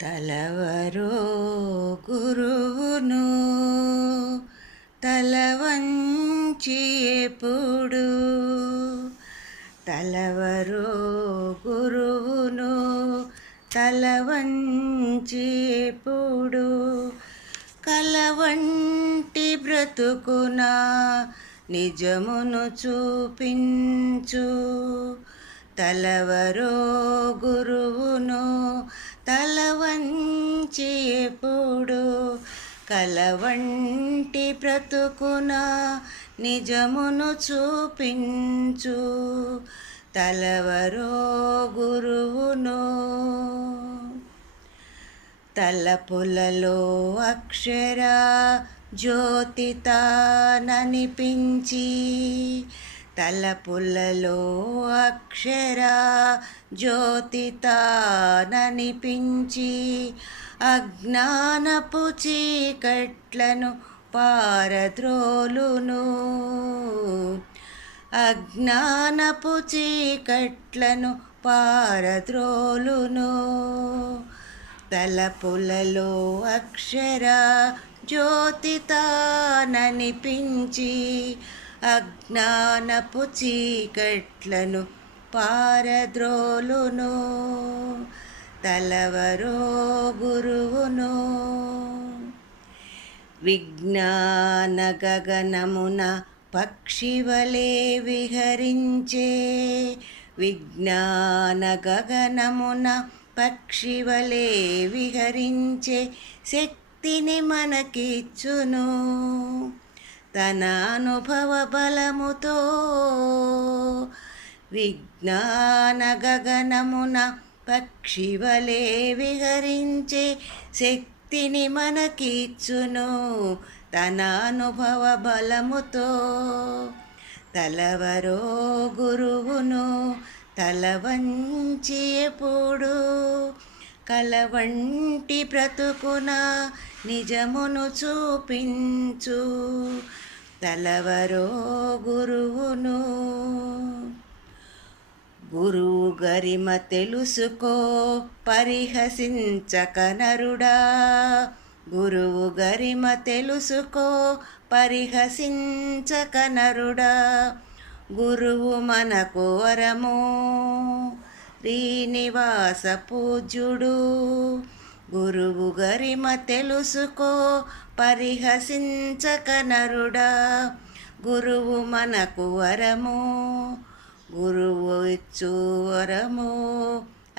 తలవరో గురువును తలవంచి ఎప్పుడు తలవరో గురువును తలవంచి ఎప్పుడు కలవంటి బ్రతుకున నిజమును చూపించు తలవరో గురువును తలవంచి ఎప్పుడు కలవంటి బ్రతుకున నిజమును చూపించు తలవరో గురువును తలపులలో అక్షర జ్యోతి తాననిపించి తలపులలో అక్షర జ్యోతి తాననిపించి అజ్ఞానపు చీకట్లను పారద్రోలును అజ్ఞానపు చీకట్లను పారద్రోలును తలపులలో అక్షర జ్యోతి తాననిపించి అజ్ఞానపు చీకట్లను పారద్రోలును తలవరో గురువును విజ్ఞాన గగనమున పక్షివలే విహరించే విజ్ఞాన గగనమున పక్షివలే విహరించే శక్తిని మనకిచ్చును తన అనుభవ బలముతో విజ్ఞాన గగనమున పక్షివలే విహరించే శక్తిని మనకిచ్చును తన అనుభవ బలముతో తలవరో గురువును తలవంచి ఎప్పుడు కలవంటి బ్రతుకున నిజమును చూపించు తలవరో గురువును గురువు గరిమ తెలుసుకో పరిహసించక నరుడా గురువు గరిమ తెలుసుకో పరిహసించక నరుడా గురువు మనకు వరము శ్రీనివాస పూజ్యుడు గురువు గరిమ తెలుసుకో పరిహసించక నరుడా గురువు మనకు వరము గురువు ఇచ్చు వరము